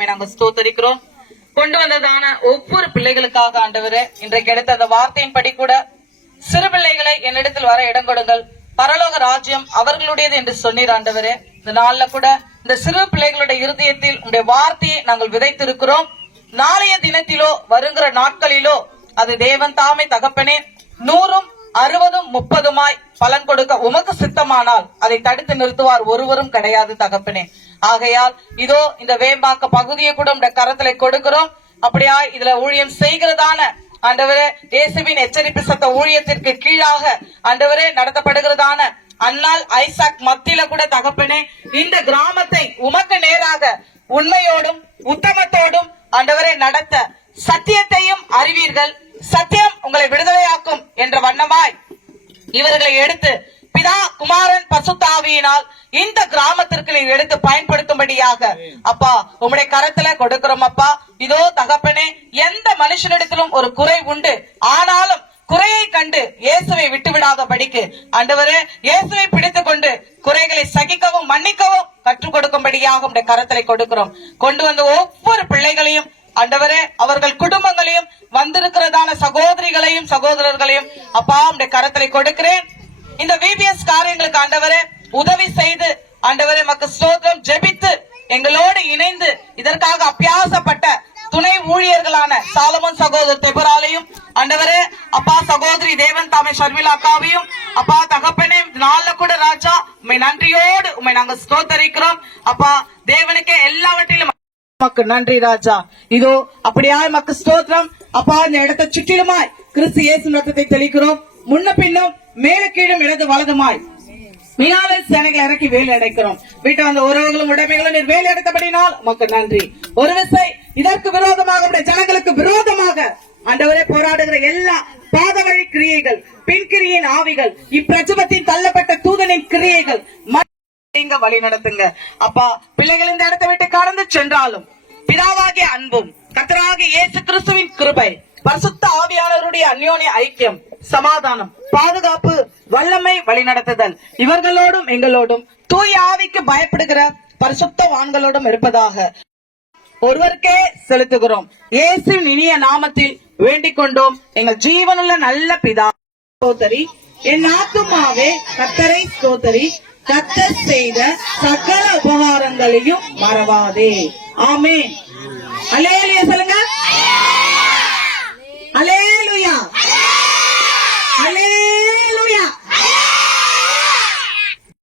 நாங்க ஸ்தோத்தரிக்கிறோம். கொண்டு வந்ததான ஒவ்வொரு பிள்ளைகளுக்காக ஆண்டவரே, இன்றைக்கு எடுத்த அந்த வார்த்தையின்படி கூட சிறு பிள்ளைகளை என்னிடத்தில் வர இடம் கொடுங்கள், பரலோக ராஜ்யம் அவர்களுடையது என்று சொன்னீர் ஆண்டவரே. இந்த நாள்ல கூட இந்த சிறு பிள்ளைகளுடைய இருதயத்தில் உங்களுடைய வார்த்தையை நாங்கள் விதைத்திருக்கிறோம். நாளைய தினத்திலோ வருகிற நாட்களிலோ அது தேவன் தாமே தகப்பனே 100, 60, 30 பலன் கொடுக்க உமக்கு சித்தமானால் அதை தடுத்து நிறுத்துவார் ஒருவரும் கிடையாது தகப்பனே. ஆகையால் இதோ இந்த வேம்பாக்க பகுதியை கூட உடைய கரத்துல கொடுக்கிறோம். அப்படியா இதுல ஊழியம் செய்கிறதான ஆண்டவரே இயேசுவின் எச்சரிப்பு சத்த ஊழியத்திற்கு கீழாக ஆண்டவரே நடத்தப்படுகிறதான அன்னாள் ஐசாக் மத்தியில கூட தகப்பனே இந்த கிராமத்தை உமக்கு நேராக உண்மையோடும் உத்தமத்தோடும் ஆண்டவரை நடத்த சத்தியத்தையும் அறிவீர்கள், சத்தியம் உங்களை விடுதலையாக்கும் என்ற வண்ணமாய் இவர்களை எடுத்து பிதா குமாரன் பசுத்தாவியினால் இந்த கிராமத்திற்கு நீங்க எடுத்து பயன்படுத்தும்படியாக அப்பா உங்களுடைய கரத்துல கொடுக்கிறோம். அப்பா இதோ தகப்பனே எந்த மனுஷனிடத்திலும் ஒரு குறை உண்டு, ஆனாலும் குறையை கண்டு இயேசுவை விட்டுவிடாதபடிக்கு ஆண்டவரே இயேசுவை பிடித்துக் கொண்டு குறைகளை சகிக்கவும் மன்னிக்கவும் கற்றுக் கொடுக்கும்படியாக உங்களுடைய கரத்திலே கொடுக்கிறோம். கொண்டு வந்த ஒவ்வொரு பிள்ளைகளையும் ஆண்டவரே அவர்கள் குடும்பங்களையும் வந்திருக்கிறதான சகோதரிகளையும் சகோதரர்களையும் அப்பா உங்களுடைய கரத்திலே கொடுக்கிறேன். இந்த விபிஎஸ் காரியங்களுக்கு ஆண்டவரே உதவி செய்து ஆண்டவரே மக்கு ஸ்தோத்திரம் ஜெபித்து எங்களோடு இணைந்து இதற்காக அபியாசப்பட்ட துணை ஊழியர்களான சாலமன் சகோதரர் தெபராலையும் ஆண்டவரே அப்பா சகோதரி தேவன் தாமே ஷர்மிளா அக்காவையும் அப்பா தகப்பனே நாள்ல கூட ராஜா உண்மை நன்றியோடு உண்மை நாங்க ஸ்தோத்தரிக்கிறோம். அப்பா தேவனுக்கே எல்லாவற்றிலும் மக்கு நன்றி ராஜா. இதோ அப்படியா மக்கு ஸ்தோத்திரம். அப்பா இந்த இடத்தை சுற்றிலுமாய் கிறிஸ்து இயேசு ரத்தத்தை தெளிக்கிறோம். முன்ன பின்னும் மேல கீழும் இடது வலதுமாய் மீனாவில் சேனைகளை இறக்கி வேலை அடைக்கிறோம். வீட்டை வந்த உறவுகளும் உடைமைகளும் நீர் வேலை அடைத்தபடினால் உமக்கு நன்றி. ஒரு விசை இதற்கு விரோதமாக ஜனங்களுக்கு விரோதமாக ஆண்டவரே போராடுகிற எல்லா பாதவழி கிரியைகள், பின்கிரியின் ஆவிகள், இப்பிரஜபத்தின் தள்ளப்பட்ட தூதனின் கிரியைகள் வழி நடத்துங்க. அப்பா பிள்ளைகள் இந்த இடத்தை விட்டு கடந்து சென்றாலும் பிதாவாகிய அன்பும் கர்த்தராகிய இயேசு கிறிஸ்துவின் கிருபை, பரிசுத்த ஆவியானவருடைய அந்யோன்ய ஐக்கியம், சமாதானம், பாதுகாப்பு, வல்லமை, வழிநடத்துதல் இவர்களோடும் எங்களோடும் தூய ஆவிக்கு பயப்படுகிற பரிசுத்தவான்களோடும் இருப்பதாக ஒருவருக்கே செலுத்துகிறோம். இயேசுவின் இனிய நாமத்தில் வேண்டிக் கொண்டோம் எங்கள் ஜீவனுள்ள நல்ல பிதா. ஸ்தோத்தரி என் ஆத்துமாவே கர்த்தரை ஸ்தோத்தரி, கர்த்தர் செய்த சகல உபகாரங்களையும் மறவாதே. ஆமென். அல்லேலூயா சொல்லுங்க.